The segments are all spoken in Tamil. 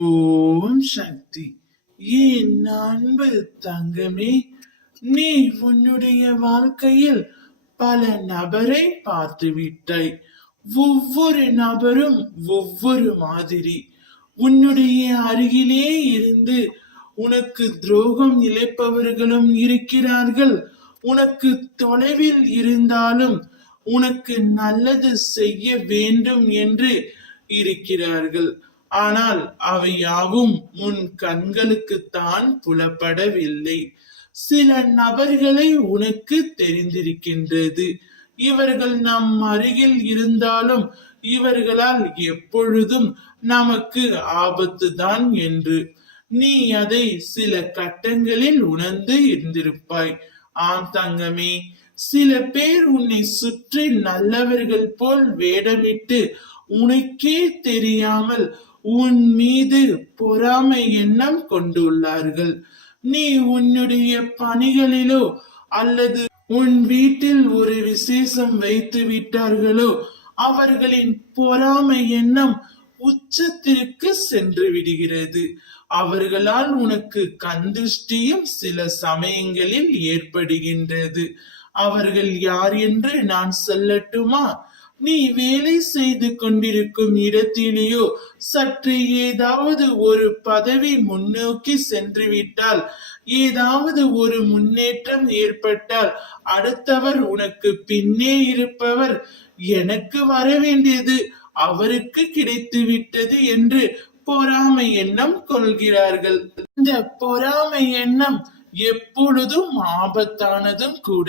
ஓம் சக்தி. என் அன்பு தங்கமே, நீ உன்னுடைய வாழ்க்கையில் பல நபரை பார்த்து விட்டாய். ஒவ்வொரு நபரும் ஒவ்வொரு மாதிரி. உன்னுடைய அருகிலே இருந்து உனக்கு துரோகம் இழைப்பவர்களும் இருக்கிறார்கள். உனக்கு தொலைவில் இருந்தாலும் உனக்கு நல்லது செய்ய வேண்டும் என்று இருக்கிறார்கள். ஆனால் அவை யாவும் உன் கண்களுக்குத்தான் புலப்படவில்லை. சில நபர்களை உனக்கு தெரிந்திருக்கின்றது. இவர்கள் நம் அருகில் இருந்தாலும் இவர்களால் எப்பொழுதும் நமக்கு ஆபத்துதான் என்று நீ அதை சில கட்டங்களில் உணர்ந்து இருந்திருப்பாய். ஆம் தங்கமே, சில பேர் உன்னை சுற்றி நல்லவர்கள் போல் வேடமிட்டு உனக்கே தெரியாமல் உன் மீது பொறாமை எண்ணம் கொண்டுள்ளார்கள். நீ உன்னுடைய பணிகளிலோ அல்லது உன் வீட்டில் ஒரு விசேஷம் வைத்து விட்டார்களோ அவர்களின் பொறாமை எண்ணம் உச்சத்திற்கு சென்று விடுகிறது. அவர்களால் உனக்கு கந்திஷ்டியும் சில சமயங்களில் ஏற்படுகின்றது. அவர்கள் யார் என்று நான் சொல்லட்டுமா? நீ வேலை செய்து கொண்டிருக்கும் இடத்திலேயோ சற்று ஏதாவது ஒரு பதவி முன்னோக்கி சென்று விட்டால், ஏதாவது ஒரு முன்னேற்றம் ஏற்பட்டால் அடுத்தவர் உனக்கு பின்னே இருப்பவர் எனக்கு வர வேண்டியது அவருக்கு கிடைத்து விட்டது என்று பொறாமை எண்ணம் கொள்கிறார்கள். இந்த பொறாமை எண்ணம் எப்பொழுதும் ஆபத்தானதும் கூட.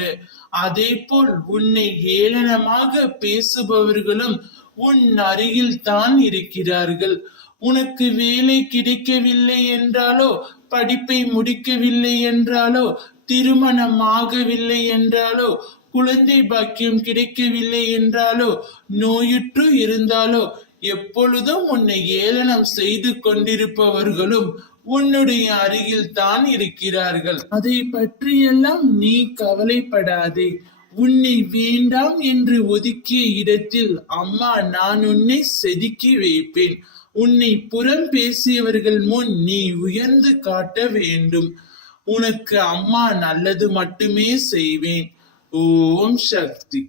அதே போல் உன்னை ஏளனமாக பேசுபவர்களும் உன் அருகில் தான் இருக்கிறார்கள். உனக்கு வேலை கிடைக்கவில்லை என்றாலோ, படிப்பை முடிக்கவில்லை என்றாலோ, திருமணம் ஆகவில்லை என்றாலோ, குழந்தை பாக்கியம் கிடைக்கவில்லை என்றாலோ, நோயுற்று இருந்தாலோ, எப்பொழுதும் உன்னை ஏளனம் செய்து கொண்டிருப்பவர்களும் உன்னுடைய அருகில் தான் இருக்கிறார்கள். அதை பற்றியெல்லாம் நீ கவலைப்படாதே. உன்னை வேண்டாம் என்று ஒதுக்கிய இடத்தில் அம்மா நான் உன்னை செதுக்கி வைப்பேன். உன்னை புறம் பேசியவர்கள் முன் நீ உயர்ந்து காட்ட வேண்டும். உனக்கு அம்மா நல்லது மட்டுமே செய்வேன். ஓம் சக்தி.